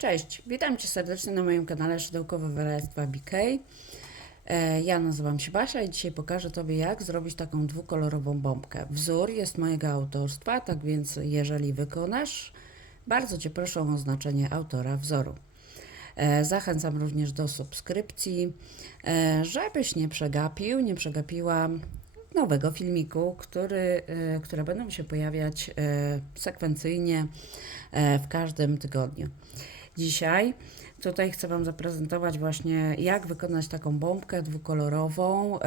Cześć, witam Cię serdecznie na moim kanale Szydełkowe Wyrajstwa BK. Ja nazywam się Basia i dzisiaj pokażę Tobie, jak zrobić taką dwukolorową bombkę. Wzór jest mojego autorstwa, tak więc jeżeli wykonasz, bardzo Cię proszę o oznaczenie autora wzoru. Zachęcam również do subskrypcji, żebyś nie przegapiła nowego filmiku, które będą się pojawiać sekwencyjnie w każdym tygodniu. Dzisiaj tutaj chcę Wam zaprezentować właśnie, jak wykonać taką bombkę dwukolorową.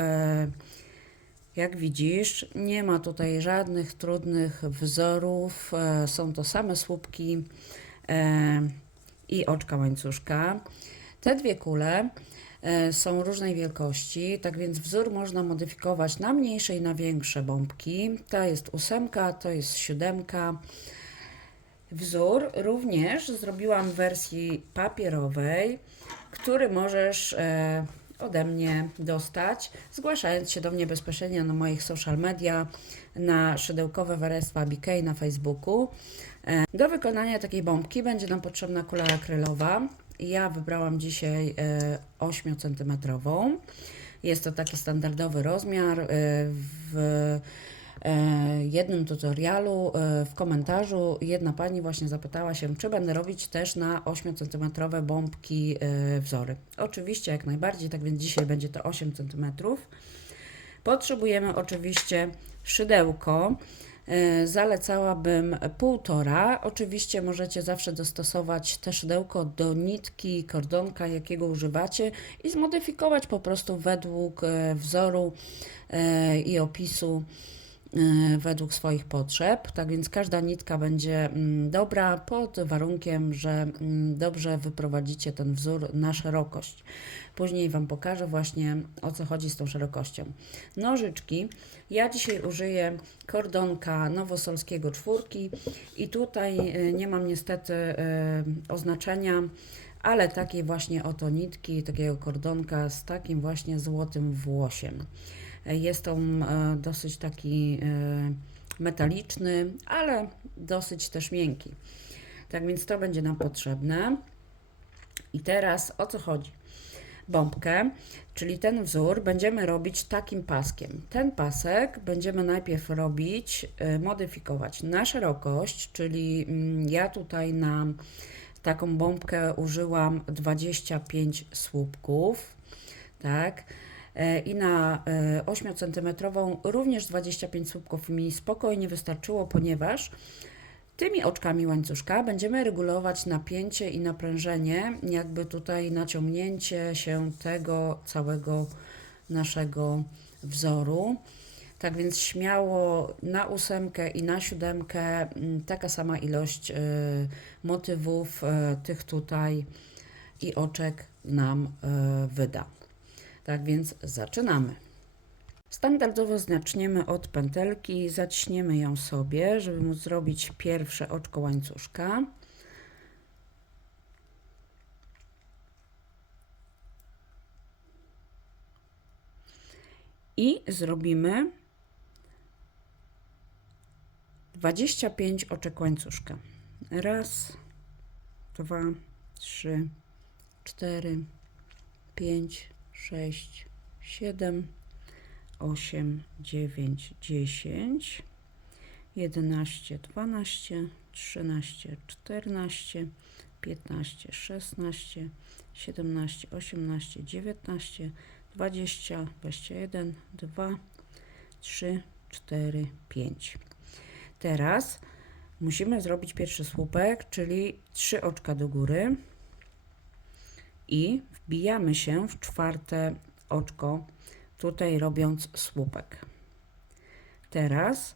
Jak widzisz, nie ma tutaj żadnych trudnych wzorów, są to same słupki i oczka łańcuszka. Te dwie kule są różnej wielkości, tak więc wzór można modyfikować na mniejsze i na większe bombki. To jest 8, to jest 7. Wzór również zrobiłam w wersji papierowej, który możesz ode mnie dostać, zgłaszając się do mnie bezpośrednio na moich social media, na Szydełkowe Wyrajstwa BK na Facebooku. Do wykonania takiej bombki będzie nam potrzebna kula akrylowa. Ja wybrałam dzisiaj 8 cm. Jest to taki standardowy rozmiar. W jednym tutorialu w komentarzu jedna pani właśnie zapytała się, czy będę robić też na 8 cm bombki wzory. Oczywiście, jak najbardziej, tak więc dzisiaj będzie to 8 cm. Potrzebujemy oczywiście szydełko. Zalecałabym 1,5. Oczywiście możecie zawsze dostosować te szydełko do nitki, kordonka, jakiego używacie i zmodyfikować po prostu według wzoru i opisu według swoich potrzeb. Tak więc każda nitka będzie dobra pod warunkiem, że dobrze wyprowadzicie ten wzór na szerokość. Później Wam pokażę właśnie, o co chodzi z tą szerokością. Nożyczki. Ja dzisiaj użyję kordonka nowosolskiego 4 i tutaj nie mam niestety oznaczenia, ale takiej właśnie oto nitki, takiego kordonka z takim właśnie złotym włosiem. Jest on dosyć taki metaliczny, ale dosyć też miękki. Tak więc to będzie nam potrzebne. I teraz o co chodzi? Bombkę, czyli ten wzór będziemy robić takim paskiem. Ten pasek będziemy najpierw robić, modyfikować na szerokość, czyli ja tutaj na taką bombkę użyłam 25 słupków, tak? I na 8 cm również 25 słupków mi spokojnie wystarczyło, ponieważ tymi oczkami łańcuszka będziemy regulować napięcie i naprężenie, jakby tutaj naciągnięcie się tego całego naszego wzoru. Tak więc śmiało na 8 i na 7 taka sama ilość motywów tych tutaj i oczek nam wyda. Tak więc zaczynamy. Standardowo zaczniemy od pętelki, zaciśniemy ją sobie, żeby móc zrobić pierwsze oczko łańcuszka. I zrobimy 25 oczek łańcuszka. Raz, 2, 3, 4, 5, 6, 7, 8, 9, 10, 11, 12, 13, 14, 15, 16, 17, 18, 19, 20, 21, 2, 3, 4, 5. Teraz musimy zrobić pierwszy słupek, czyli 3 oczka do góry i wbijamy się w 4 oczko, tutaj robiąc słupek. Teraz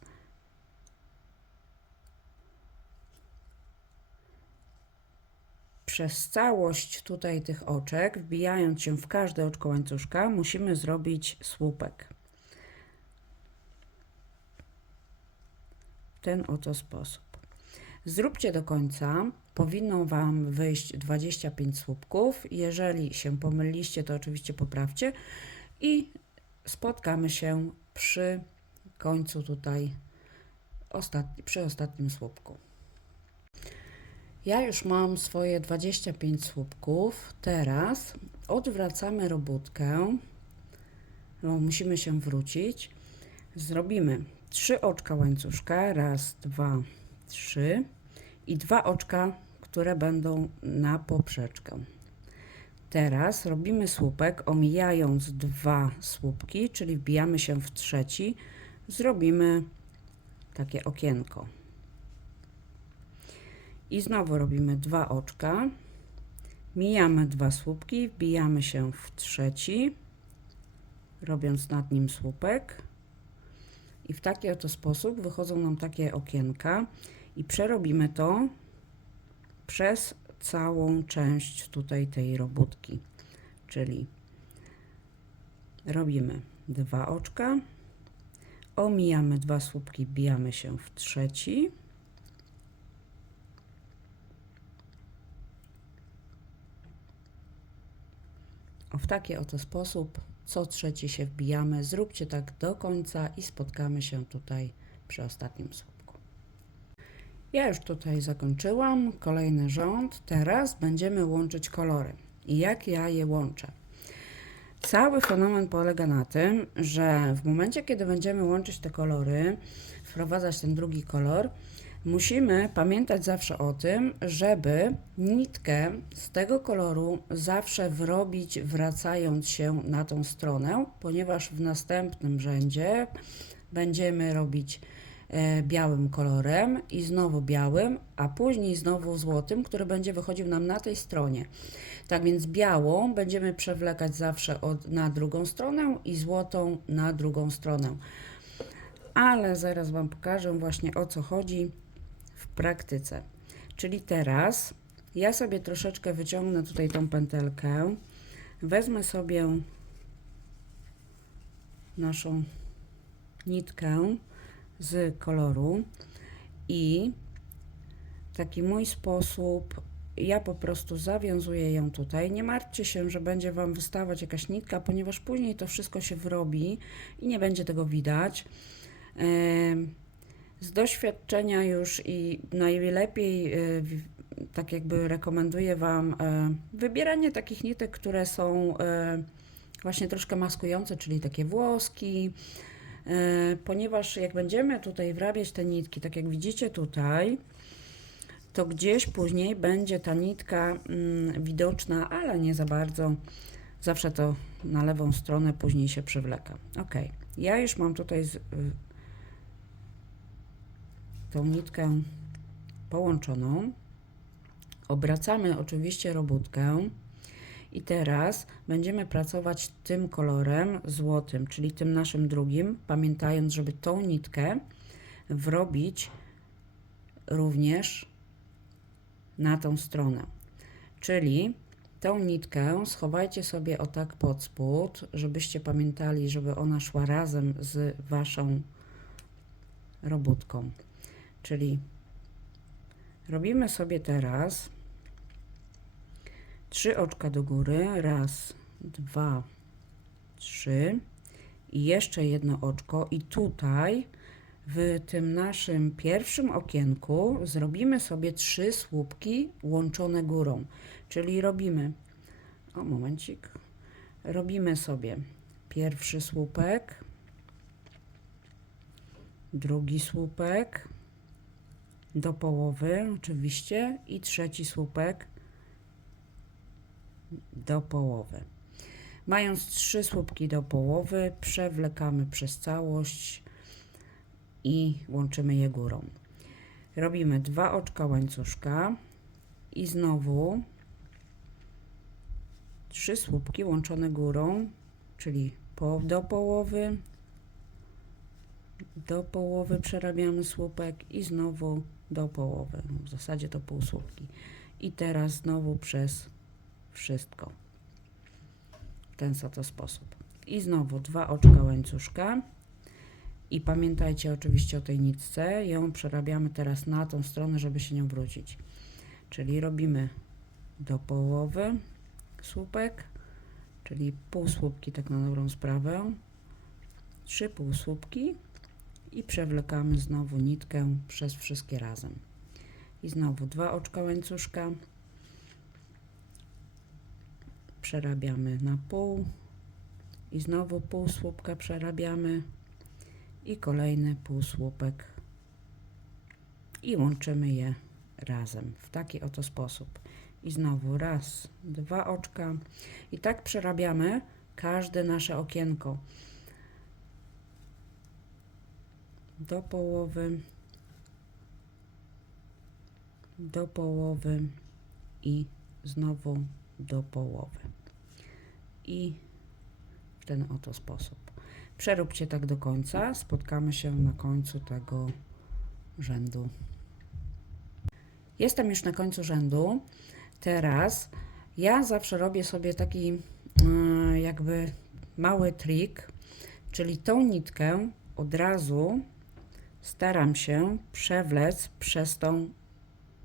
przez całość tutaj tych oczek, wbijając się w każde oczko łańcuszka, musimy zrobić słupek. W ten oto sposób. Zróbcie do końca. Powinno Wam wyjść 25 słupków. Jeżeli się pomyliliście, to oczywiście poprawcie. I spotkamy się przy końcu tutaj, przy ostatnim słupku. Ja już mam swoje 25 słupków. Teraz odwracamy robótkę, bo musimy się wrócić. Zrobimy 3 oczka łańcuszka, raz, 2, 3 i 2 oczka, które będą na poprzeczkę. Teraz robimy słupek, omijając 2 słupki, czyli wbijamy się w trzeci, zrobimy takie okienko. I znowu robimy 2 oczka, mijamy 2 słupki, wbijamy się w trzeci, robiąc nad nim słupek. I w taki oto sposób wychodzą nam takie okienka i przerobimy to przez całą część tutaj tej robótki, czyli robimy 2 oczka, omijamy 2 słupki, wbijamy się w trzeci, w taki oto sposób co trzeci się wbijamy. Zróbcie tak do końca i spotkamy się tutaj przy ostatnim słupku. Ja już tutaj zakończyłam kolejny rząd. Teraz będziemy łączyć kolory. I jak ja je łączę? Cały fenomen polega na tym, że w momencie, kiedy będziemy łączyć te kolory, wprowadzać ten drugi kolor, musimy pamiętać zawsze o tym, żeby nitkę z tego koloru zawsze wrobić, wracając się na tą stronę, ponieważ w następnym rzędzie będziemy robić białym kolorem i znowu białym, a później znowu złotym, który będzie wychodził nam na tej stronie. Tak więc białą będziemy przewlekać zawsze na drugą stronę i złotą na drugą stronę. Ale zaraz Wam pokażę właśnie, o co chodzi w praktyce. Czyli teraz ja sobie troszeczkę wyciągnę tutaj tą pętelkę, wezmę sobie naszą nitkę z koloru i taki mój sposób, ja po prostu zawiązuję ją tutaj. Nie martwcie się, że będzie Wam wystawać jakaś nitka, ponieważ później to wszystko się wrobi i nie będzie tego widać. Z doświadczenia już i najlepiej tak jakby rekomenduję Wam wybieranie takich nitek, które są właśnie troszkę maskujące, czyli takie włoski, ponieważ jak będziemy tutaj wrabiać te nitki, tak jak widzicie tutaj, to gdzieś później będzie ta nitka widoczna, ale nie za bardzo. Zawsze to na lewą stronę później się przywleka. Ok, ja już mam tutaj tą nitkę połączoną. Obracamy oczywiście robótkę i teraz będziemy pracować tym kolorem złotym, czyli tym naszym drugim, pamiętając, żeby tą nitkę wrobić również na tą stronę. Czyli tą nitkę schowajcie sobie o tak pod spód, żebyście pamiętali, żeby ona szła razem z Waszą robótką. Czyli robimy sobie teraz 3 oczka do góry, raz, 2, 3 i jeszcze jedno oczko i tutaj w tym naszym pierwszym okienku zrobimy sobie 3 słupki łączone górą, czyli robimy, robimy sobie pierwszy słupek, drugi słupek do połowy oczywiście i trzeci słupek do połowy. Mając 3 słupki do połowy, przewlekamy przez całość i łączymy je górą. Robimy 2 oczka łańcuszka i znowu 3 słupki łączone górą, czyli do połowy przerabiamy słupek i znowu do połowy, w zasadzie to półsłupki. I teraz znowu przez wszystko w ten oto sposób. I znowu 2 oczka łańcuszka i pamiętajcie oczywiście o tej nitce, ją przerabiamy teraz na tą stronę, żeby się nią wrócić. Czyli robimy do połowy słupek, czyli półsłupki tak na dobrą sprawę, 3 półsłupki i przewlekamy znowu nitkę przez wszystkie razem. i znowu 2 oczka łańcuszka, przerabiamy na pół i znowu pół słupka przerabiamy i kolejny półsłupek i łączymy je razem w taki oto sposób. I znowu raz, 2 oczka i tak przerabiamy każde nasze okienko do połowy i znowu do połowy i w ten oto sposób. Przeróbcie tak do końca, spotkamy się na końcu tego rzędu. Jestem już na końcu rzędu. Teraz ja zawsze robię sobie taki jakby mały trik, czyli tą nitkę od razu staram się przewlec przez tą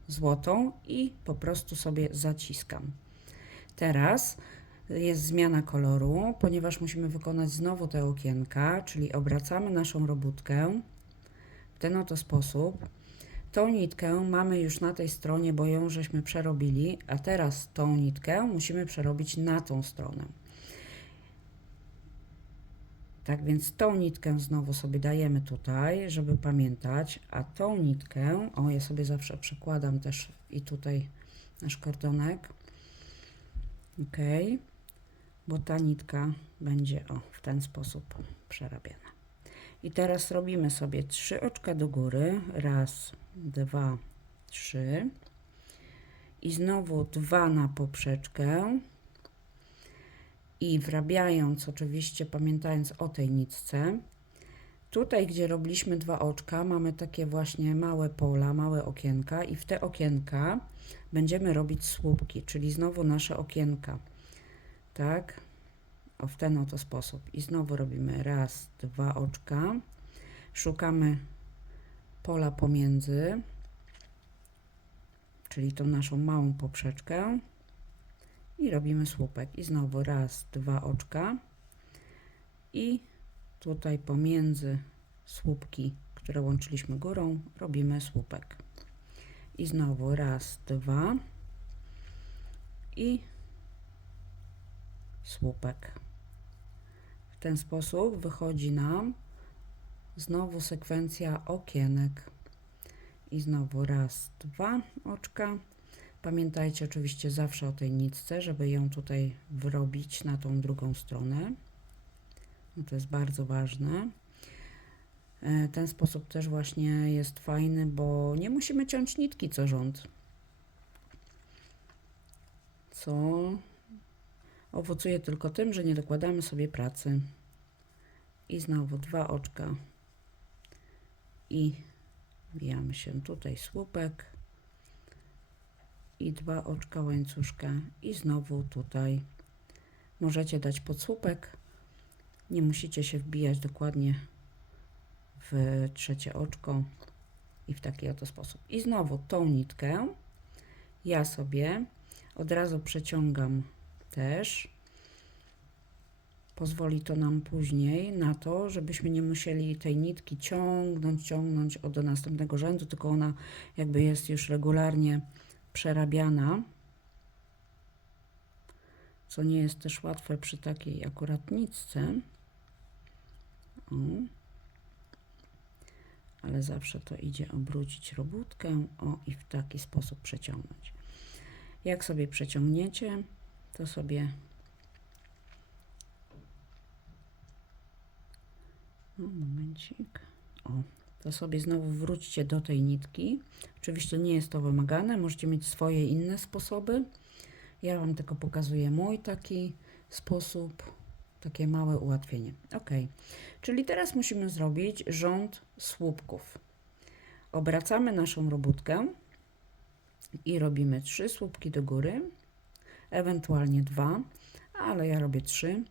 złotą i po prostu sobie zaciskam. Teraz jest zmiana koloru, ponieważ musimy wykonać znowu te okienka, czyli obracamy naszą robótkę w ten oto sposób. Tą nitkę mamy już na tej stronie, bo ją żeśmy przerobili, a teraz tą nitkę musimy przerobić na tą stronę. Tak więc tą nitkę znowu sobie dajemy tutaj, żeby pamiętać, a tą nitkę, o ja sobie zawsze przekładam też i tutaj nasz kordonek, ok, bo ta nitka będzie w ten sposób przerabiana. I teraz robimy sobie 3 oczka do góry, raz, 2, 3 i znowu 2 na poprzeczkę i wrabiając, oczywiście pamiętając o tej nitce, tutaj gdzie robiliśmy 2 oczka mamy takie właśnie małe pola, małe okienka i w te okienka będziemy robić słupki, czyli znowu nasze okienka, tak, w ten oto sposób i znowu robimy raz, 2 oczka, szukamy pola pomiędzy, czyli tą naszą małą poprzeczkę i robimy słupek i znowu raz, 2 oczka i tutaj pomiędzy słupki, które łączyliśmy górą, robimy słupek i znowu raz, 2 i słupek. W ten sposób wychodzi nam znowu sekwencja okienek i znowu raz, 2 oczka. Pamiętajcie oczywiście zawsze o tej nitce, żeby ją tutaj wrobić na tą drugą stronę. No to jest bardzo ważne. Ten sposób też właśnie jest fajny, bo nie musimy ciąć nitki co rząd, co owocuje tylko tym, że nie dokładamy sobie pracy. I znowu 2 oczka i wbijamy się tutaj słupek i 2 oczka łańcuszka i znowu tutaj możecie dać podsłupek, nie musicie się wbijać dokładnie w trzecie oczko i w taki oto sposób. I znowu tą nitkę ja sobie od razu przeciągam też. Pozwoli to nam później na to, żebyśmy nie musieli tej nitki ciągnąć do następnego rzędu, tylko ona jakby jest już regularnie przerabiana, co nie jest też łatwe przy takiej akurat nitce. Ale zawsze to idzie obrócić robótkę, i w taki sposób przeciągnąć. Jak sobie przeciągniecie, to sobie momencik. To sobie znowu wróćcie do tej nitki. Oczywiście nie jest to wymagane, możecie mieć swoje inne sposoby. Ja Wam tylko pokazuję mój taki sposób, takie małe ułatwienie. Ok, czyli teraz musimy zrobić rząd słupków. Obracamy naszą robótkę i robimy 3 słupki do góry, ewentualnie 2, ale ja robię 3.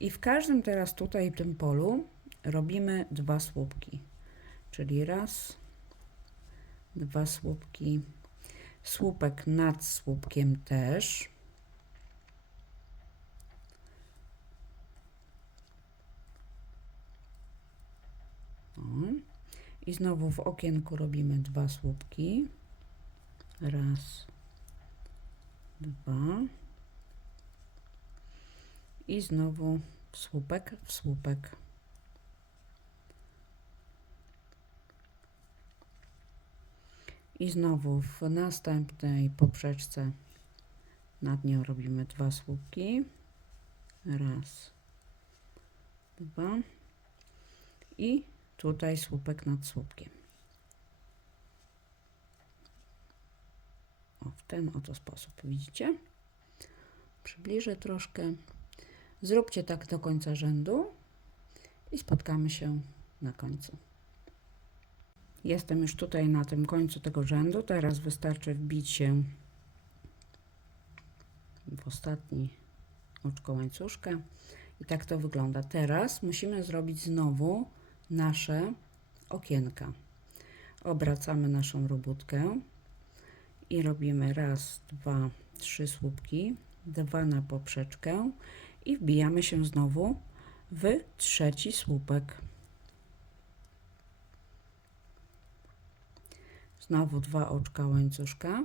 I w każdym teraz tutaj w tym polu robimy 2 słupki, czyli raz, 2 słupki, słupek nad słupkiem też. I znowu w okienku robimy 2 słupki. raz, dwa i znowu w słupek, w słupek. I znowu w następnej poprzeczce nad nią robimy 2 słupki, raz, dwa i tutaj słupek nad słupkiem. O, w ten oto sposób, widzicie? Przybliżę troszkę. Zróbcie tak do końca rzędu i spotkamy się na końcu. Jestem już tutaj na tym końcu tego rzędu. Teraz wystarczy wbić się w ostatni oczko łańcuszka i tak to wygląda. Teraz musimy zrobić znowu nasze okienka. Obracamy naszą robótkę i robimy raz, dwa, 3 słupki, 2 na poprzeczkę i wbijamy się znowu w trzeci słupek. Znowu 2 oczka łańcuszka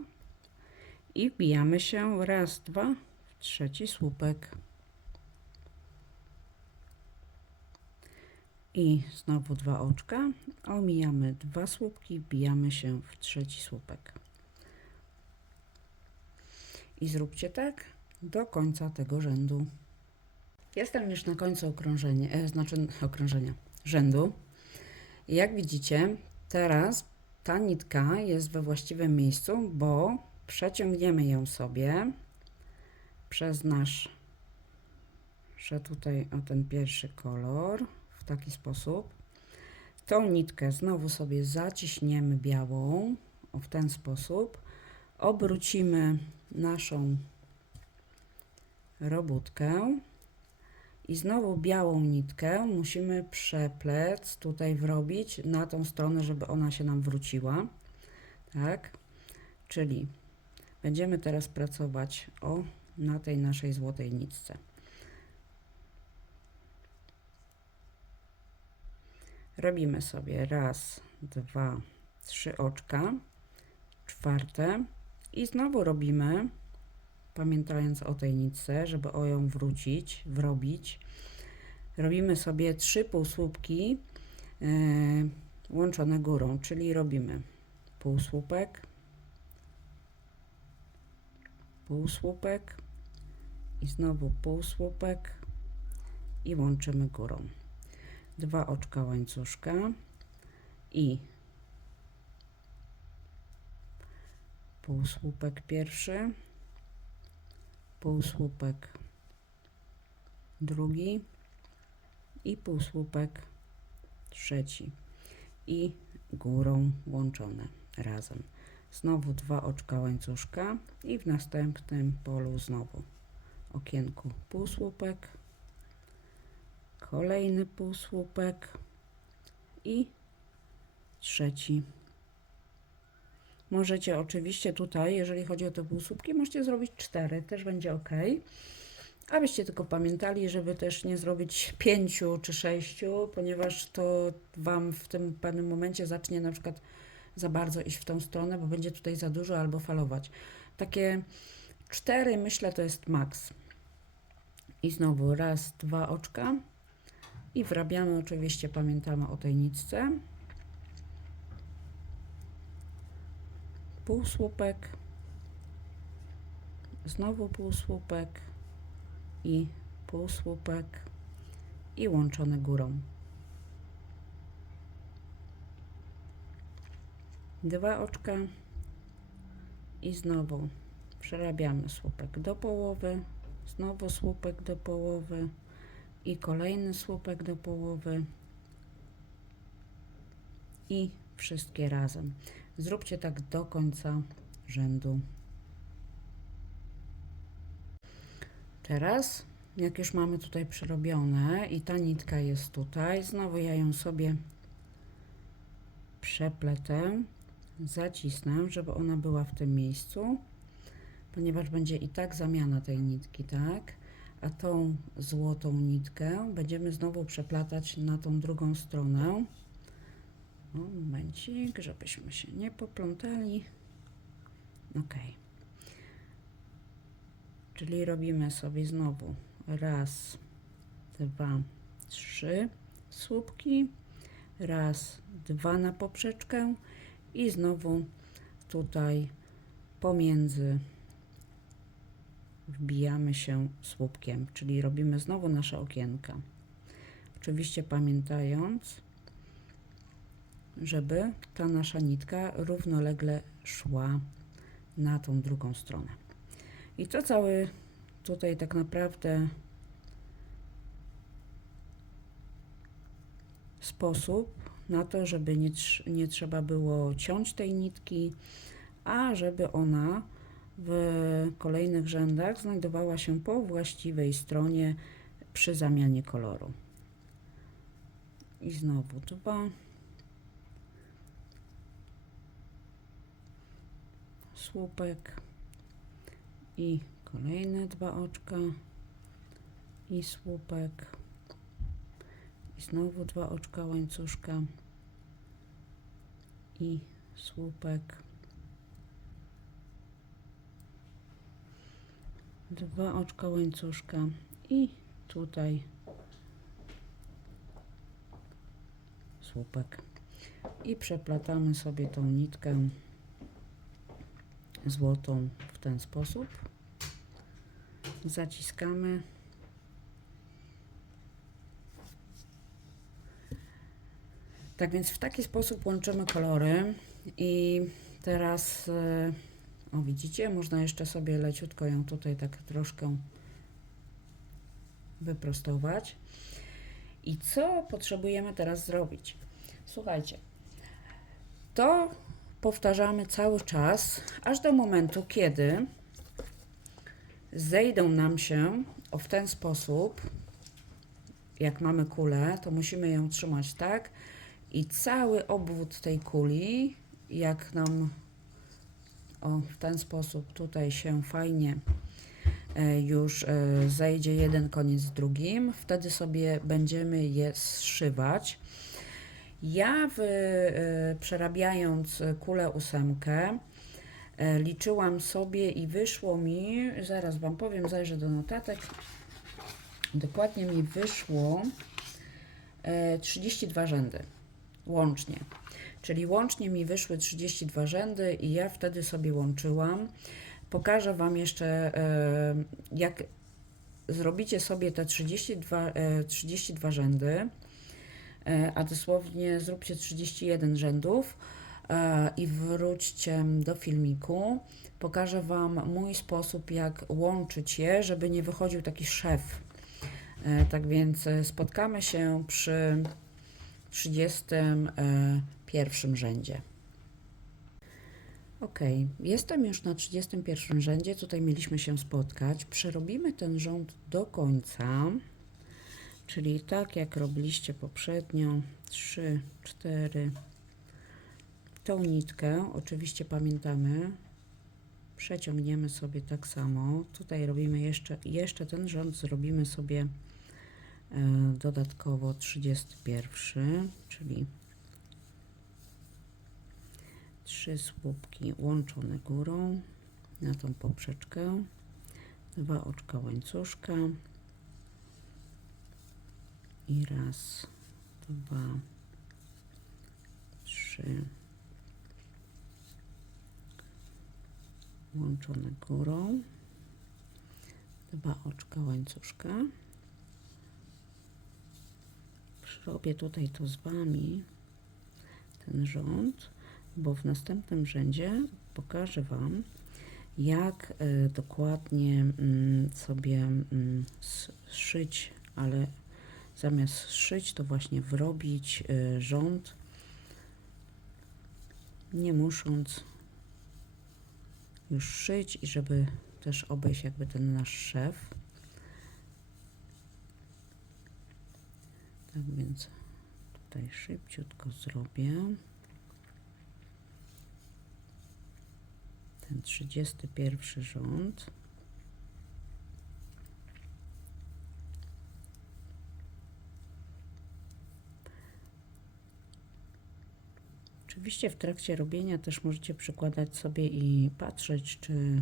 i wbijamy się raz, dwa w trzeci słupek. I znowu 2 oczka, omijamy 2 słupki, wbijamy się w trzeci słupek. I zróbcie tak do końca tego rzędu. Jestem już na końcu okrążenia rzędu. I jak widzicie, teraz ta nitka jest we właściwym miejscu, bo przeciągniemy ją sobie przez nasz, że tutaj o ten pierwszy kolor w taki sposób. Tą nitkę znowu sobie zaciśniemy białą, w ten sposób. Obrócimy naszą robótkę i znowu białą nitkę musimy przeplec tutaj wrobić na tą stronę, żeby ona się nam wróciła. Tak? Czyli będziemy teraz pracować na tej naszej złotej nitce. Robimy sobie raz, dwa, 3 oczka, czwarte i znowu robimy, pamiętając o tej nitce, żeby o ją wrobić, robimy sobie 3 półsłupki łączone górą, czyli robimy półsłupek, półsłupek i znowu półsłupek i łączymy górą. 2 oczka łańcuszka i półsłupek pierwszy, półsłupek drugi i półsłupek trzeci i górą łączone razem. Znowu 2 oczka łańcuszka i w następnym polu znowu okienku półsłupek, kolejny półsłupek i trzeci. Możecie oczywiście tutaj, jeżeli chodzi o te półsłupki, możecie zrobić 4, też będzie ok. Abyście tylko pamiętali, żeby też nie zrobić 5 czy 6, ponieważ to Wam w tym pewnym momencie zacznie na przykład za bardzo iść w tą stronę, bo będzie tutaj za dużo albo falować. Takie 4 myślę to jest maks. I znowu raz, 2 oczka i wrabiamy, oczywiście pamiętamy o tej nitce. Półsłupek, znowu półsłupek i półsłupek i łączone górą. 2 oczka i znowu przerabiamy słupek do połowy, znowu słupek do połowy i kolejny słupek do połowy i wszystkie razem. Zróbcie tak do końca rzędu. Teraz, jak już mamy tutaj przerobione i ta nitka jest tutaj, znowu ja ją sobie przepletę, zacisnę, żeby ona była w tym miejscu, ponieważ będzie i tak zamiana tej nitki, tak? A tą złotą nitkę będziemy znowu przeplatać na tą drugą stronę. O, momencik, żebyśmy się nie poplątali. ok. Czyli robimy sobie znowu raz, dwa, trzy słupki, raz, dwa na poprzeczkę i znowu tutaj pomiędzy wbijamy się słupkiem, czyli robimy znowu nasze okienka. Oczywiście pamiętając, żeby ta nasza nitka równolegle szła na tą drugą stronę. I to cały tutaj tak naprawdę sposób na to, żeby nie trzeba było ciąć tej nitki, a żeby ona w kolejnych rzędach znajdowała się po właściwej stronie przy zamianie koloru. I znowu dwa, słupek i kolejne dwa oczka i słupek i znowu dwa oczka łańcuszka i słupek, dwa oczka łańcuszka i tutaj słupek i przeplatamy sobie tą nitkę złotą w ten sposób, zaciskamy tak, więc w taki sposób łączymy kolory. I teraz o, widzicie, można jeszcze sobie leciutko ją tutaj tak troszkę wyprostować. I co potrzebujemy teraz zrobić? Słuchajcie, to powtarzamy cały czas, aż do momentu, kiedy zejdą nam się w ten sposób. Jak mamy kulę, to musimy ją trzymać tak i cały obwód tej kuli, jak nam w ten sposób tutaj się fajnie już zejdzie jeden koniec z drugim, wtedy sobie będziemy je zszywać. Ja przerabiając kulę ósemkę liczyłam sobie i wyszło mi, zaraz Wam powiem, zajrzę do notatek, dokładnie mi wyszło 32 rzędy łącznie. Czyli łącznie mi wyszły 32 rzędy i ja wtedy sobie łączyłam. Pokażę Wam jeszcze, jak zrobicie sobie te 32 rzędy, a dosłownie zróbcie 31 rzędów i wróćcie do filmiku. Pokażę Wam mój sposób, jak łączyć je, żeby nie wychodził taki szef. Tak więc spotkamy się przy 31 rzędzie. Ok, jestem już na 31 rzędzie, tutaj mieliśmy się spotkać. Przerobimy ten rząd do końca, czyli tak jak robiliście poprzednio, 3, 4, tą nitkę, oczywiście pamiętamy, przeciągniemy sobie tak samo. Tutaj robimy jeszcze ten rząd, zrobimy sobie dodatkowo 31, czyli 3 słupki łączone górą na tą poprzeczkę, 2 oczka łańcuszka i raz, 2, 3 łączone górą, 2 oczka łańcuszka. Robię tutaj to z Wami, ten rząd, bo w następnym rzędzie pokażę Wam, jak dokładnie sobie zszyć, ale zamiast zszyć, to właśnie wrobić rząd, nie musząc już szyć i żeby też obejść jakby ten nasz szef. Tak więc tutaj szybciutko zrobię ten 31 rząd. Oczywiście w trakcie robienia też możecie przykładać sobie i patrzeć, czy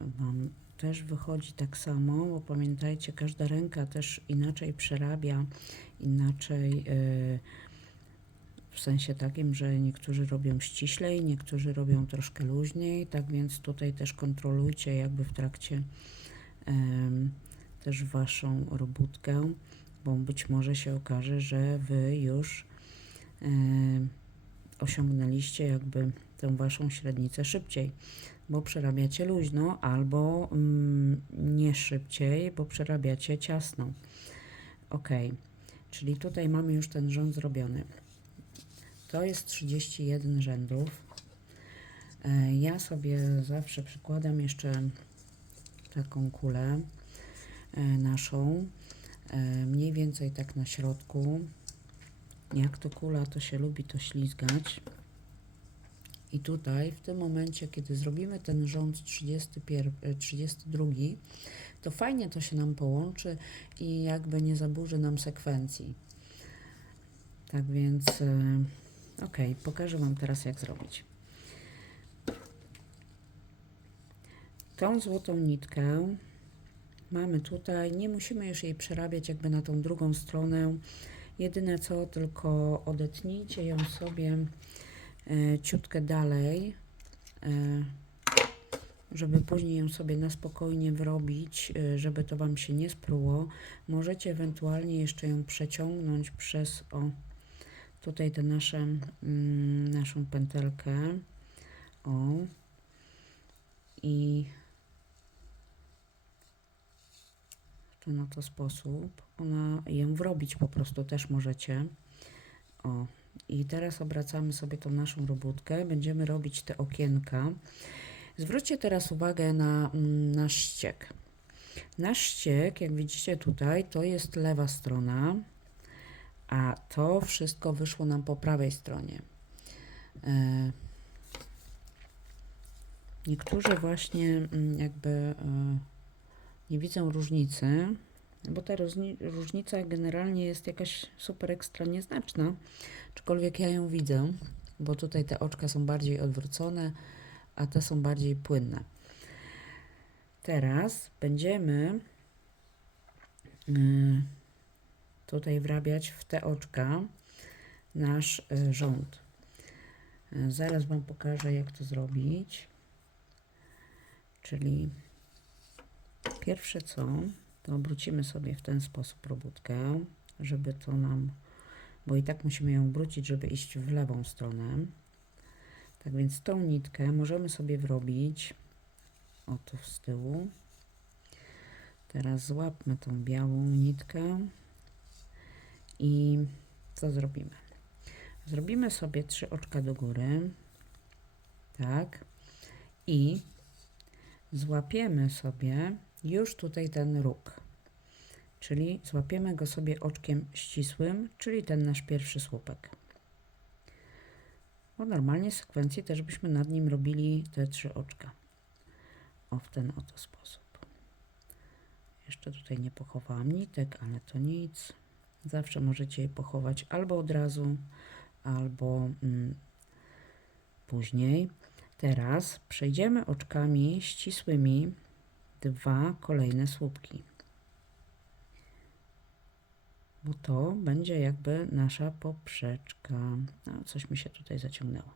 Wam też wychodzi tak samo, bo pamiętajcie, każda ręka też inaczej przerabia, inaczej w sensie takim, że niektórzy robią ściślej, niektórzy robią troszkę luźniej, tak więc tutaj też kontrolujcie jakby w trakcie też Waszą robótkę, bo być może się okaże, że Wy już osiągnęliście jakby tę Waszą średnicę szybciej, bo przerabiacie luźno, albo nie szybciej, bo przerabiacie ciasno. Ok, czyli tutaj mamy już ten rząd zrobiony. To jest 31 rzędów. Ja sobie zawsze przykładam jeszcze taką kulę naszą, mniej więcej tak na środku. Jak to kula, to się lubi to ślizgać. I tutaj w tym momencie, kiedy zrobimy ten rząd 32, to fajnie to się nam połączy i jakby nie zaburzy nam sekwencji. Tak więc ok, pokażę Wam teraz, jak zrobić. Tą złotą nitkę mamy tutaj, nie musimy już jej przerabiać jakby na tą drugą stronę. Jedyne co, tylko odetnijcie ją sobie ciutkę dalej, żeby później ją sobie na spokojnie wrobić, żeby to Wam się nie spruło. Możecie ewentualnie jeszcze ją przeciągnąć przez tutaj tę naszą pętelkę. I w ten oto sposób ją wrobić po prostu też możecie. I teraz obracamy sobie tą naszą robótkę. Będziemy robić te okienka. Zwróćcie teraz uwagę na nasz ściek. Nasz ściek, jak widzicie tutaj, to jest lewa strona, a to wszystko wyszło nam po prawej stronie. Niektórzy właśnie jakby nie widzą różnicy, bo ta różnica generalnie jest jakaś super ekstra nieznaczna, aczkolwiek ja ją widzę, bo tutaj te oczka są bardziej odwrócone, a te są bardziej płynne. Teraz będziemy tutaj wrabiać w te oczka nasz rząd. Zaraz Wam pokażę, jak to zrobić. Czyli pierwsze co, to obrócimy sobie w ten sposób robótkę, żeby to nam, bo i tak musimy ją obrócić, żeby iść w lewą stronę. Tak więc tą nitkę możemy sobie wrobić oto z tyłu. Teraz złapmy tą białą nitkę i co zrobimy? Zrobimy sobie 3 oczka do góry, tak, i złapiemy sobie już tutaj ten róg, czyli złapiemy go sobie oczkiem ścisłym, czyli ten nasz pierwszy słupek. Bo normalnie w sekwencji też byśmy nad nim robili te 3 oczka. W ten oto sposób. Jeszcze tutaj nie pochowałam nitek, ale to nic. Zawsze możecie je pochować albo od razu, albo później. Teraz przejdziemy oczkami ścisłymi 2 kolejne słupki. Bo to będzie jakby nasza poprzeczka. Coś mi się tutaj zaciągnęło.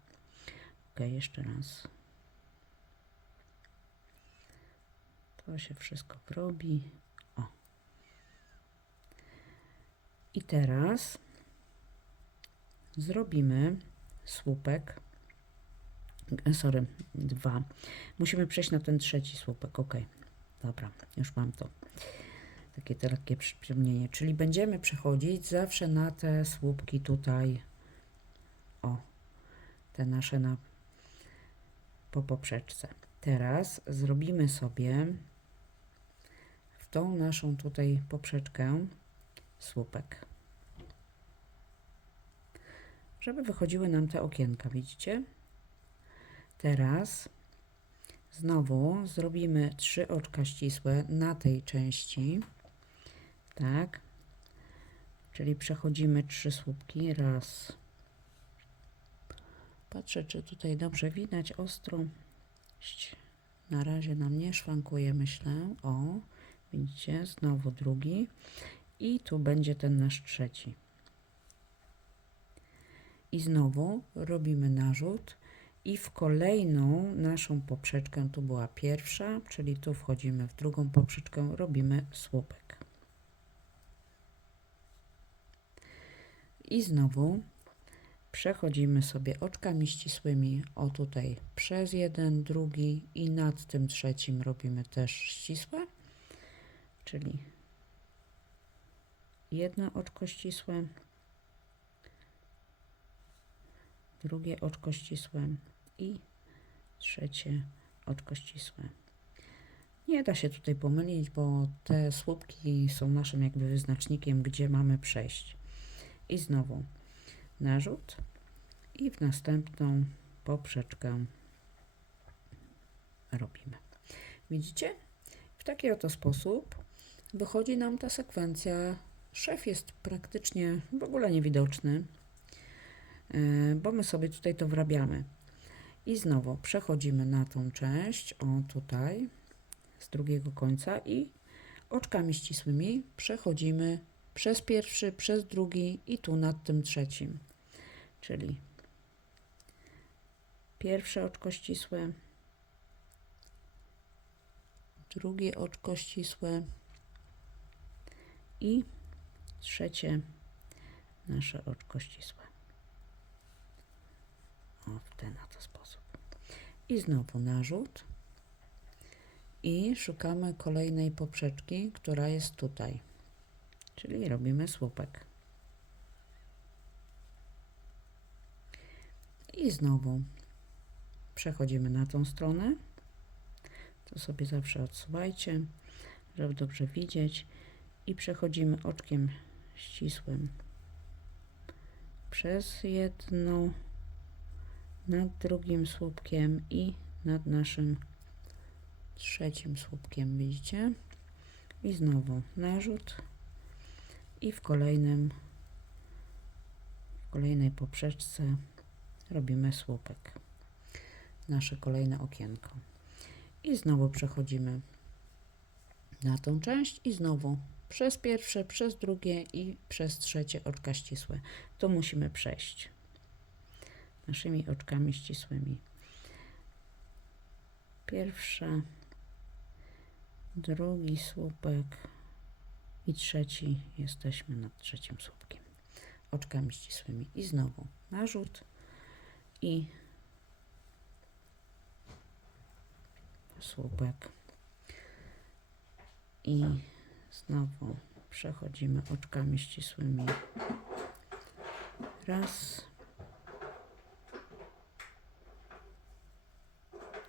Ok, jeszcze raz. To się wszystko robi. I teraz zrobimy słupek. 2. Musimy przejść na ten trzeci słupek. Ok, dobra, już mam to. Takie lekkie przypomnienie. Czyli będziemy przechodzić zawsze na te słupki tutaj. Te nasze po poprzeczce. Teraz zrobimy sobie w tą naszą tutaj poprzeczkę słupek, żeby wychodziły nam te okienka, widzicie? Teraz znowu zrobimy 3 oczka ścisłe na tej części, tak, czyli przechodzimy 3 słupki, 1, Patrzę, czy tutaj dobrze widać ostrość. Na razie nam nie szwankuje, myślę. O, widzicie, znowu drugi. I tu będzie ten nasz trzeci. I znowu robimy narzut. I w kolejną naszą poprzeczkę, tu była pierwsza, czyli tu wchodzimy w drugą poprzeczkę, robimy słupek. I znowu przechodzimy sobie oczkami ścisłymi, o tutaj przez jeden, drugi i nad tym trzecim robimy też ścisłe, czyli jedno oczko ścisłe, drugie oczko ścisłe i trzecie oczko ścisłe. Nie da się tutaj pomylić, bo te słupki są naszym jakby wyznacznikiem, gdzie mamy przejść. I znowu narzut i w następną poprzeczkę robimy. Widzicie? W taki oto sposób wychodzi nam ta sekwencja. Szef jest praktycznie w ogóle niewidoczny, bo my sobie tutaj to wrabiamy. I znowu przechodzimy na tą część, o tutaj, z drugiego końca i oczkami ścisłymi przechodzimy przez pierwszy, przez drugi i tu nad tym trzecim. Czyli pierwsze oczko ścisłe, drugie oczko ścisłe i trzecie nasze oczko ścisłe. O, w ten oto sposób. I znowu narzut i szukamy kolejnej poprzeczki, która jest tutaj. Czyli robimy słupek. I znowu przechodzimy na tą stronę. To sobie zawsze odsuwajcie, żeby dobrze widzieć. I przechodzimy oczkiem ścisłym przez jedno, nad drugim słupkiem i nad naszym trzecim słupkiem, widzicie? I znowu narzut i w kolejnej poprzeczce robimy słupek. Nasze kolejne okienko. I znowu przechodzimy na tą część i znowu przez pierwsze, przez drugie i przez trzecie oczka ścisłe. Tu musimy przejść naszymi oczkami ścisłymi. Pierwsza, drugi słupek i trzeci, jesteśmy nad trzecim słupkiem. Oczkami ścisłymi i znowu narzut i słupek i znowu przechodzimy oczkami ścisłymi. Raz,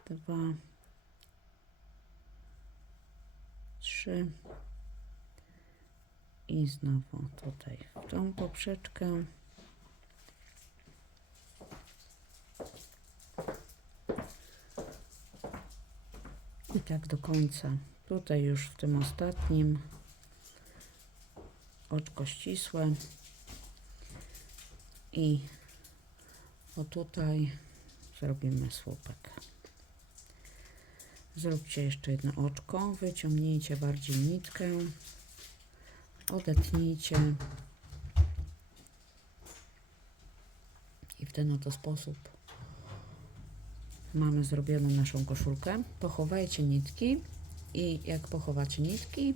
dwa, trzy i znowu tutaj w tą poprzeczkę. I tak do końca. Tutaj już w tym ostatnim oczko ścisłe i o tutaj zrobimy słupek. Zróbcie jeszcze jedno oczko, wyciągnijcie bardziej nitkę, odetnijcie i w ten oto sposób mamy zrobioną naszą koszulkę. Pochowajcie nitki i jak pochowacie nitki,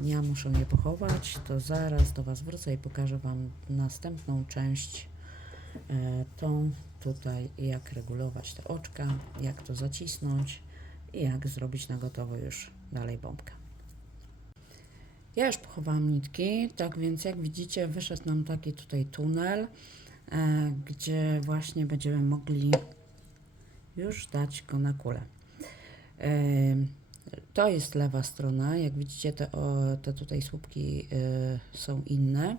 ja muszę je pochować, to zaraz do Was wrócę i pokażę Wam następną część, tą tutaj, jak regulować te oczka, jak to zacisnąć i jak zrobić na gotowo już dalej bombkę. Ja już pochowałam nitki, tak więc jak widzicie wyszedł nam taki tutaj tunel, gdzie właśnie będziemy mogli już dać go na kulę. To jest lewa strona, jak widzicie te tutaj słupki są inne,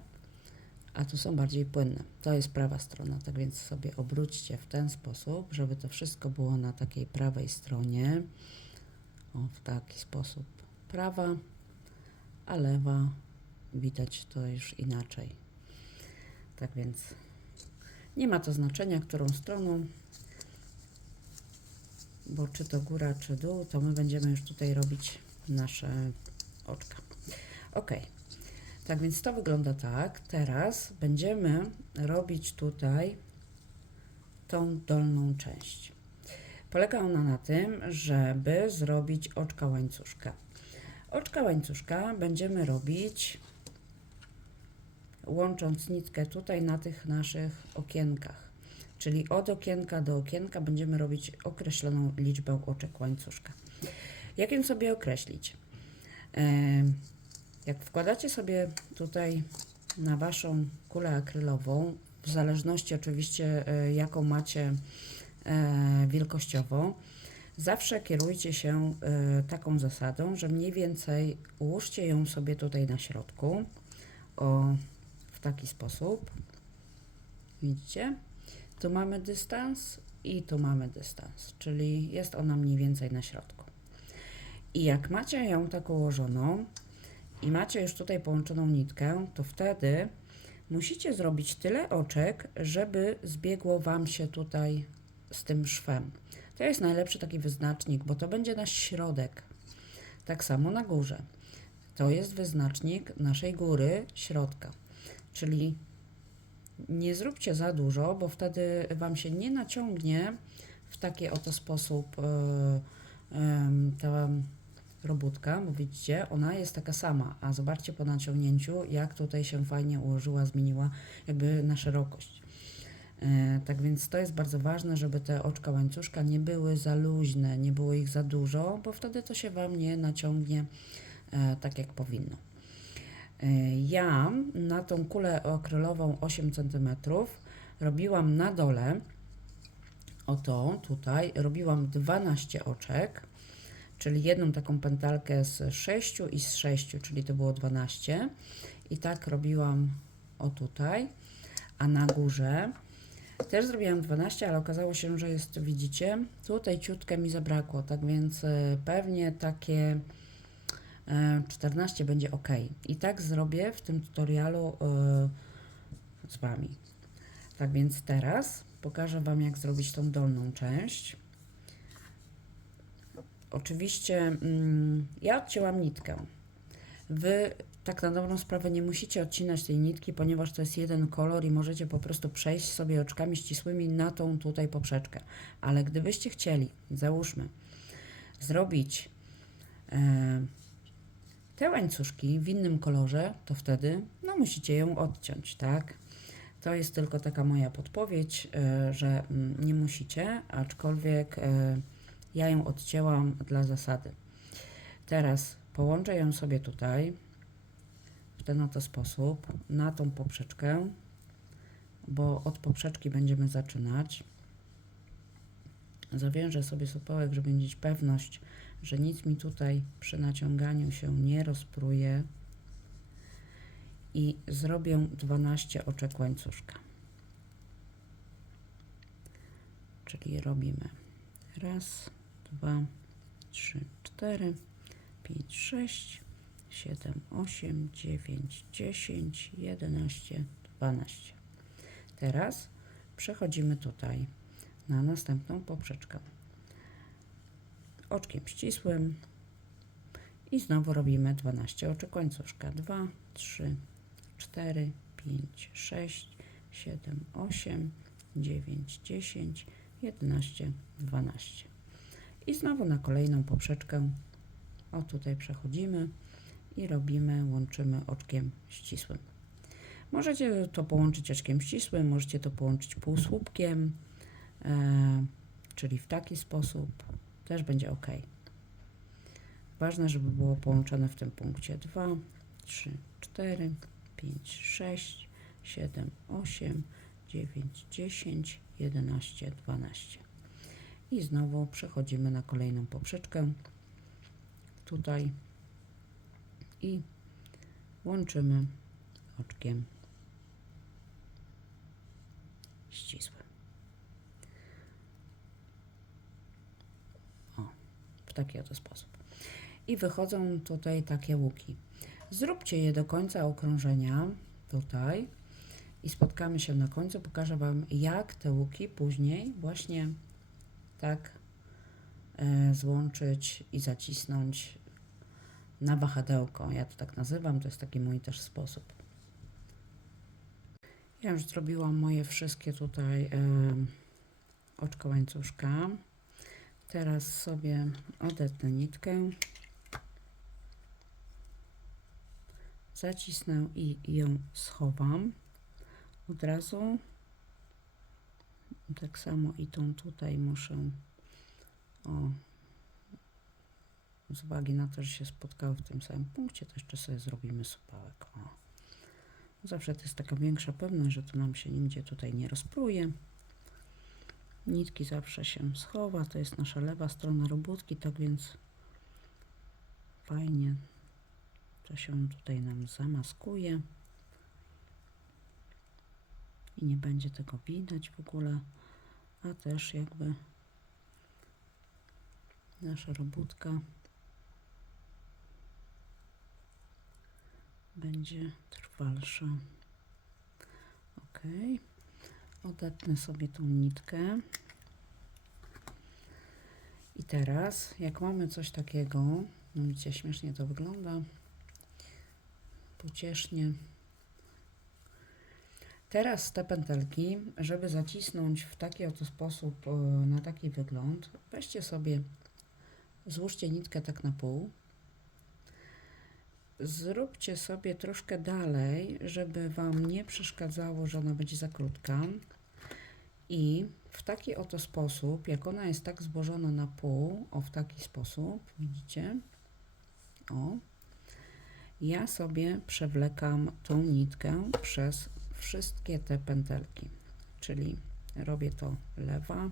a tu są bardziej płynne. To jest prawa strona, tak więc sobie obróćcie w ten sposób, żeby to wszystko było na takiej prawej stronie. O, w taki sposób prawa, a lewa widać to już inaczej. Tak więc Nie ma to znaczenia, którą stroną, bo czy to góra, czy dół, to my będziemy już tutaj robić nasze oczka. Ok, tak więc to wygląda tak. Teraz będziemy robić tutaj tą dolną część. Polega ona na tym, żeby zrobić oczka łańcuszka. Oczka łańcuszka będziemy robić łącząc nitkę tutaj na tych naszych okienkach. Czyli od okienka do okienka będziemy robić określoną liczbę oczek łańcuszka. Jak ją sobie określić? Jak wkładacie sobie tutaj na Waszą kulę akrylową, w zależności oczywiście jaką macie wielkościowo, zawsze kierujcie się taką zasadą, że mniej więcej ułóżcie ją sobie tutaj na środku, w taki sposób. Widzicie? Tu mamy dystans i tu mamy dystans, czyli jest ona mniej więcej na środku. I jak macie ją tak ułożoną i macie już tutaj połączoną nitkę, to wtedy musicie zrobić tyle oczek, żeby zbiegło Wam się tutaj z tym szwem. To jest najlepszy taki wyznacznik, bo to będzie nasz środek. Tak samo na górze. To jest wyznacznik naszej góry, środka. Czyli nie zróbcie za dużo, bo wtedy Wam się nie naciągnie w taki oto sposób ta robótka, bo widzicie, ona jest taka sama, a zobaczcie po naciągnięciu, jak tutaj się fajnie ułożyła, zmieniła jakby na szerokość. Tak więc to jest bardzo ważne, żeby te oczka łańcuszka nie były za luźne, nie było ich za dużo, bo wtedy to się Wam nie naciągnie tak jak powinno. Ja na tą kulę akrylową 8 cm robiłam na dole, oto tutaj, robiłam 12 oczek, czyli jedną taką pętelkę z 6 i z 6, czyli to było 12. I tak robiłam o tutaj, a na górze też zrobiłam 12, ale okazało się, że jest, widzicie, tutaj ciutkę mi zabrakło, tak więc pewnie takie 14 będzie ok. I tak zrobię w tym tutorialu z Wami. Tak więc teraz pokażę Wam, jak zrobić tą dolną część. Oczywiście ja odcięłam nitkę. Wy tak na dobrą sprawę nie musicie odcinać tej nitki, ponieważ to jest jeden kolor i możecie po prostu przejść sobie oczkami ścisłymi na tą tutaj poprzeczkę. Ale gdybyście chcieli, załóżmy, zrobić te łańcuszki w innym kolorze, to wtedy no, musicie ją odciąć, tak? To jest tylko taka moja podpowiedź, że nie musicie, aczkolwiek ja ją odcięłam dla zasady. Teraz połączę ją sobie tutaj w ten oto sposób na tą poprzeczkę, bo od poprzeczki będziemy zaczynać. Zawiążę sobie supełek, żeby mieć pewność, że nic mi tutaj przy naciąganiu się nie rozpruje i zrobię 12 oczek łańcuszka. Czyli robimy raz, 2, 3, 4, 5, 6, 7, 8, 9, 10, 11, 12. Teraz przechodzimy tutaj na następną poprzeczkę. Oczkiem ścisłym i znowu robimy 12 oczek łańcuszka. 2, 3, 4, 5, 6, 7, 8, 9, 10, 11, 12. I znowu na kolejną poprzeczkę, o tutaj przechodzimy i robimy, łączymy oczkiem ścisłym. Możecie to połączyć oczkiem ścisłym, możecie to połączyć półsłupkiem, czyli w taki sposób, też będzie ok. Ważne, żeby było połączone w tym punkcie 2, 3, 4, 5, 6, 7, 8, 9, 10, 11, 12. I znowu przechodzimy na kolejną poprzeczkę tutaj i łączymy oczkiem ścisłym. O, w taki oto sposób. I wychodzą tutaj takie łuki. Zróbcie je do końca okrążenia tutaj i spotkamy się na końcu. Pokażę Wam, jak te łuki później właśnie tak złączyć i zacisnąć na wahadełko. Ja to tak nazywam, to jest taki mój też sposób. Ja już zrobiłam moje wszystkie tutaj oczko łańcuszka. Teraz sobie odetnę nitkę, zacisnę i ją schowam od razu. Tak samo i tą tutaj muszę, z uwagi na to, że się spotkały w tym samym punkcie, to jeszcze sobie zrobimy supałek. Zawsze to jest taka większa pewność, że to nam się nigdzie tutaj nie rozpruje. Nitki zawsze się schowa, to jest nasza lewa strona robótki, tak więc fajnie to się tutaj nam zamaskuje i nie będzie tego widać w ogóle, a też jakby nasza robótka będzie trwalsza. Ok, odetnę sobie tą nitkę i teraz jak mamy coś takiego, no widzicie, śmiesznie to wygląda, pociesznie. Teraz te pętelki, żeby zacisnąć w taki oto sposób, na taki wygląd, weźcie sobie, złóżcie nitkę tak na pół, zróbcie sobie troszkę dalej, żeby Wam nie przeszkadzało, że ona będzie za krótka, i w taki oto sposób, jak ona jest tak złożona na pół, w taki sposób, widzicie, ja sobie przewlekam tą nitkę przez wszystkie te pętelki, czyli robię to lewa,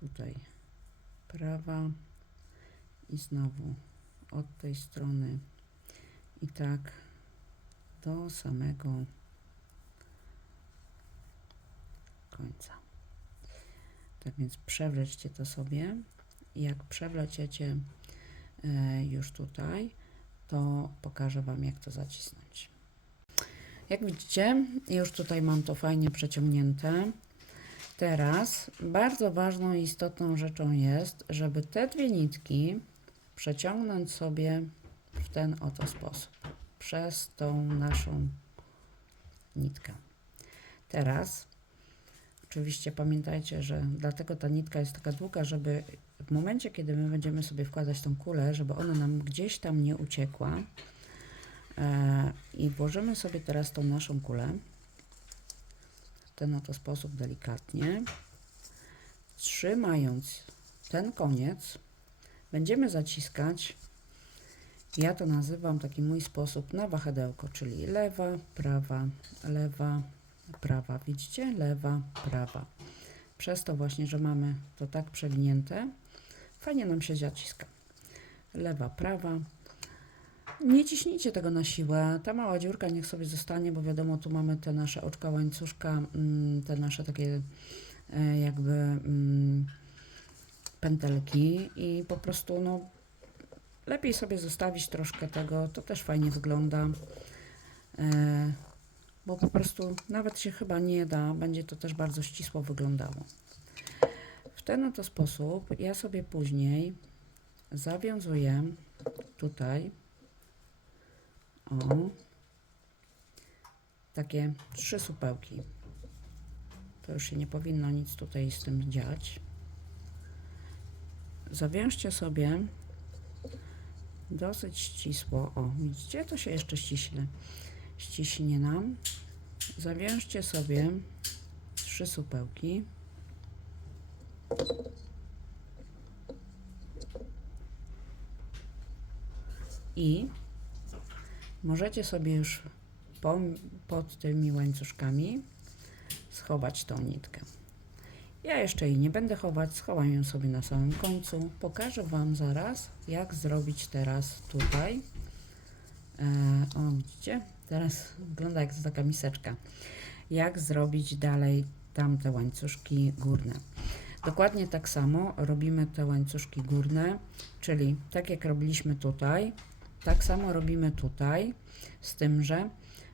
tutaj prawa i znowu od tej strony i tak do samego końca. Tak więc przewlećcie to sobie. Jak przewleciecie już tutaj, to pokażę Wam, jak to zacisnąć. Jak widzicie, już tutaj mam to fajnie przeciągnięte. Teraz bardzo ważną i istotną rzeczą jest, żeby te dwie nitki przeciągnąć sobie w ten oto sposób, przez tą naszą nitkę. Teraz oczywiście pamiętajcie, że dlatego ta nitka jest taka długa, żeby w momencie, kiedy my będziemy sobie wkładać tą kulę, żeby ona nam gdzieś tam nie uciekła. I włożymy sobie teraz tą naszą kulę w ten oto sposób delikatnie. Trzymając ten koniec, będziemy zaciskać, ja to nazywam taki mój sposób, na wahadełko, czyli lewa, prawa, widzicie? Lewa, prawa. Przez to właśnie, że mamy to tak przewinięte, fajnie nam się zaciska. Lewa, prawa. Nie ciśnijcie tego na siłę, ta mała dziurka niech sobie zostanie, bo wiadomo, tu mamy te nasze oczka łańcuszka, te nasze takie jakby pętelki i po prostu no lepiej sobie zostawić troszkę tego, to też fajnie wygląda, bo po prostu nawet się chyba nie da, będzie to też bardzo ścisło wyglądało. W ten oto sposób ja sobie później zawiązuję tutaj takie 3 supełki. To już się nie powinno nic tutaj z tym dziać. Zawiążcie sobie dosyć ścisło. Widzicie? To się jeszcze ściśnie nam. Zawiążcie sobie 3 supełki. I możecie sobie już pod tymi łańcuszkami schować tą nitkę. Ja jeszcze jej nie będę chować, schowam ją sobie na samym końcu. Pokażę Wam zaraz, jak zrobić teraz tutaj. Widzicie? Teraz wygląda jak taka miseczka. Jak zrobić dalej tamte łańcuszki górne. Dokładnie tak samo robimy te łańcuszki górne, czyli tak jak robiliśmy tutaj, tak samo robimy tutaj, z tym, że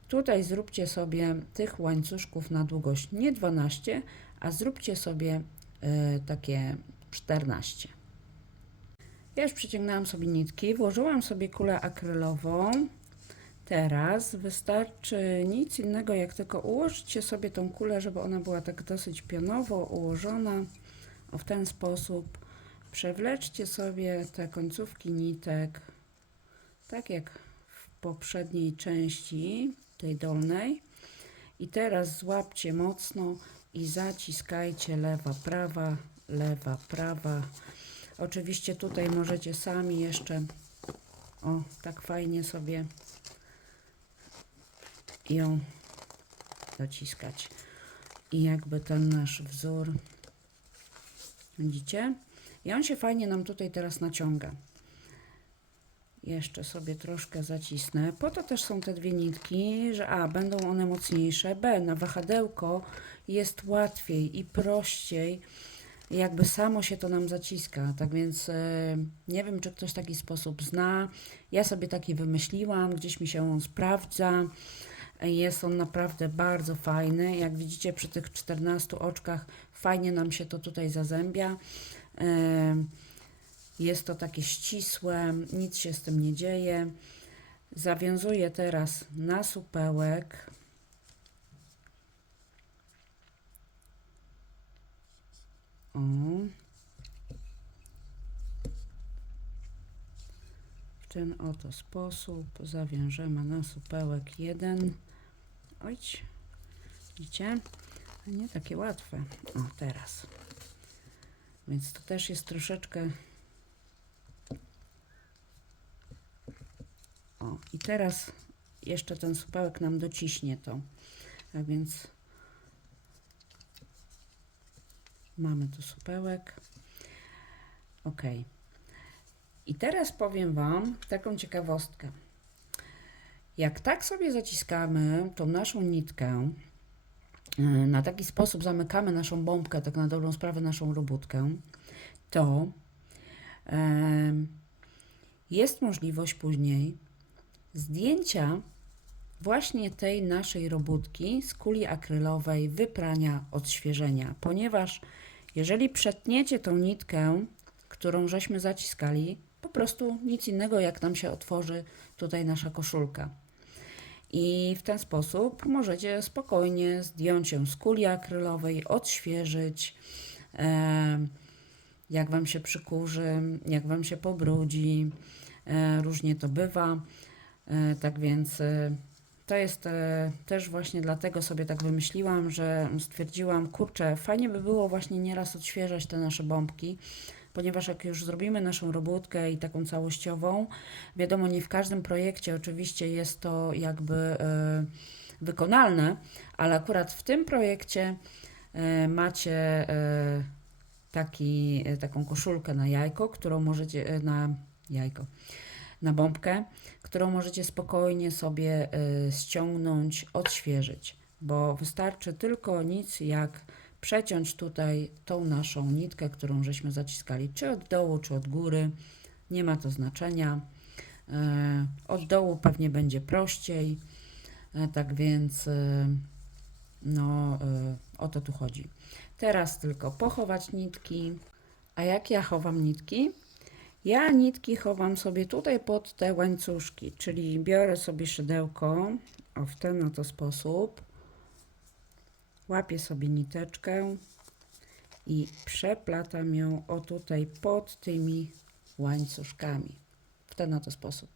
Tutaj zróbcie sobie tych łańcuszków na długość nie 12, a zróbcie sobie takie 14. Ja już przyciągnęłam sobie nitki, włożyłam sobie kulę akrylową. Teraz wystarczy nic innego, jak tylko ułożycie sobie tą kulę, żeby ona była tak dosyć pionowo ułożona. W ten sposób przewleczcie sobie te końcówki nitek, tak jak w poprzedniej części, tej dolnej. I teraz złapcie mocno i zaciskajcie lewa, prawa. Oczywiście tutaj możecie sami jeszcze tak fajnie sobie ją dociskać. I jakby ten nasz wzór, widzicie? I on się fajnie nam tutaj teraz naciąga. Jeszcze sobie troszkę zacisnę. Po to też są te dwie nitki, że będą one mocniejsze, na wahadełko jest łatwiej i prościej, jakby samo się to nam zaciska. Tak więc nie wiem, czy ktoś taki sposób zna. Ja sobie taki wymyśliłam, gdzieś mi się on sprawdza. Jest on naprawdę bardzo fajny. Jak widzicie, przy tych 14 oczkach fajnie nam się to tutaj zazębia. Jest to takie ścisłe, nic się z tym nie dzieje. Zawiązuję teraz na supełek. W ten oto sposób zawiążemy na supełek jeden. Ojć, widzicie? Nie takie łatwe. Teraz. Więc to też jest troszeczkę. I teraz jeszcze ten supełek nam dociśnie to. A więc mamy tu supełek. Ok. I teraz powiem Wam taką ciekawostkę. Jak tak sobie zaciskamy tą naszą nitkę, na taki sposób zamykamy naszą bombkę, tak na dobrą sprawę naszą robótkę, to jest możliwość później zdjęcia właśnie tej naszej robótki z kuli akrylowej, wyprania, odświeżenia, ponieważ jeżeli przetniecie tą nitkę, którą żeśmy zaciskali, po prostu nic innego, jak nam się otworzy tutaj nasza koszulka. I w ten sposób możecie spokojnie zdjąć ją z kuli akrylowej, odświeżyć, jak Wam się przykurzy, jak Wam się pobrudzi, różnie to bywa. Tak więc to jest też właśnie dlatego sobie tak wymyśliłam, że stwierdziłam, kurczę, fajnie by było właśnie nieraz odświeżać te nasze bombki, ponieważ jak już zrobimy naszą robótkę i taką całościową, wiadomo, nie w każdym projekcie oczywiście jest to jakby wykonalne, ale akurat w tym projekcie macie taką koszulkę na jajko, którą możecie, na bombkę, którą możecie spokojnie sobie ściągnąć, odświeżyć, bo wystarczy tylko nic jak przeciąć tutaj tą naszą nitkę, którą żeśmy zaciskali, czy od dołu, czy od góry, nie ma to znaczenia. Od dołu pewnie będzie prościej, tak więc o to tu chodzi. Teraz tylko pochować nitki. A jak ja chowam nitki? Ja nitki chowam sobie tutaj pod te łańcuszki, czyli biorę sobie szydełko, w ten oto sposób, łapię sobie niteczkę i przeplatam ją tutaj pod tymi łańcuszkami, w ten oto sposób.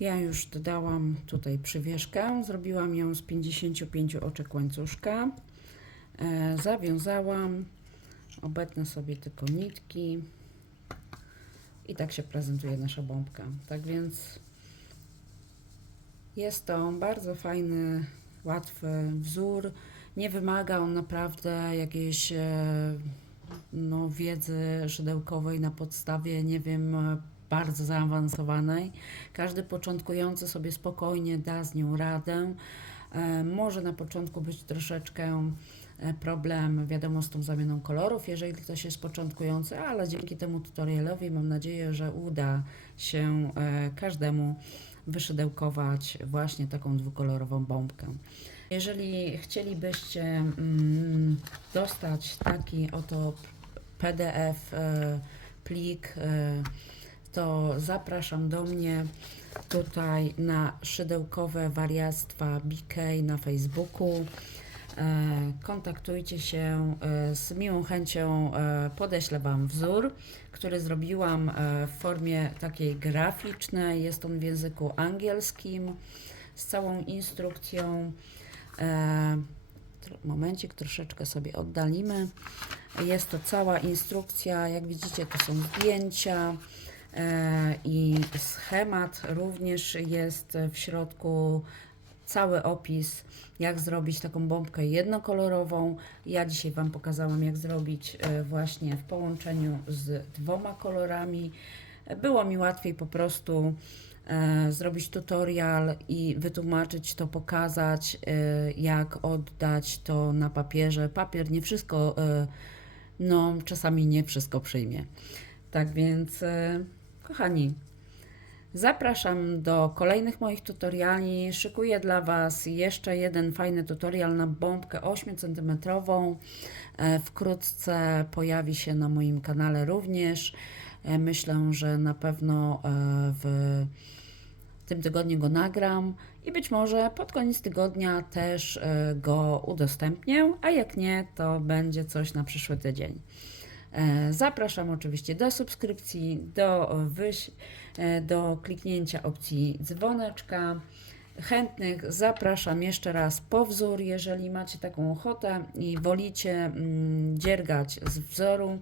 Ja już dodałam tutaj przywieszkę, zrobiłam ją z 55 oczek łańcuszka, zawiązałam, obetnę sobie tylko nitki. I tak się prezentuje nasza bombka. Tak więc jest to bardzo fajny, łatwy wzór. Nie wymaga on naprawdę jakiejś wiedzy szydełkowej na podstawie, nie wiem, bardzo zaawansowanej. Każdy początkujący sobie spokojnie da z nią radę. Może na początku być troszeczkę problem, wiadomo, z tą zamianą kolorów, jeżeli ktoś jest początkujący, ale dzięki temu tutorialowi mam nadzieję, że uda się każdemu wyszydełkować właśnie taką dwukolorową bombkę. Jeżeli chcielibyście dostać taki oto PDF plik, to zapraszam do mnie tutaj na szydełkowe wariactwa BK na Facebooku. Kontaktujcie się, z miłą chęcią podeślę Wam wzór, który zrobiłam w formie takiej graficznej. Jest on w języku angielskim z całą instrukcją. Momencik, troszeczkę sobie oddalimy. Jest to cała instrukcja, jak widzicie, to są zdjęcia i schemat również jest w środku. Cały opis, jak zrobić taką bombkę jednokolorową. Ja dzisiaj Wam pokazałam, jak zrobić właśnie w połączeniu z dwoma kolorami. Było mi łatwiej po prostu zrobić tutorial i wytłumaczyć to, pokazać, jak oddać to na papierze. Papier nie wszystko, no czasami nie wszystko przyjmie. Tak więc, kochani, zapraszam do kolejnych moich tutoriali. Szykuję dla Was jeszcze jeden fajny tutorial na bombkę 8 cm. Wkrótce pojawi się na moim kanale również. Myślę, że na pewno w tym tygodniu go nagram i być może pod koniec tygodnia też go udostępnię, a jak nie, to będzie coś na przyszły tydzień. Zapraszam oczywiście do subskrypcji, do kliknięcia opcji dzwoneczka. Chętnych zapraszam jeszcze raz po wzór, jeżeli macie taką ochotę i wolicie dziergać z wzoru.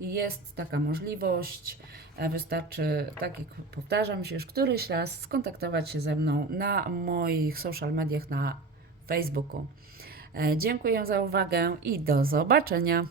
Jest taka możliwość. Wystarczy, tak jak powtarzam się już któryś raz, skontaktować się ze mną na moich social mediach na Facebooku. Dziękuję za uwagę i do zobaczenia.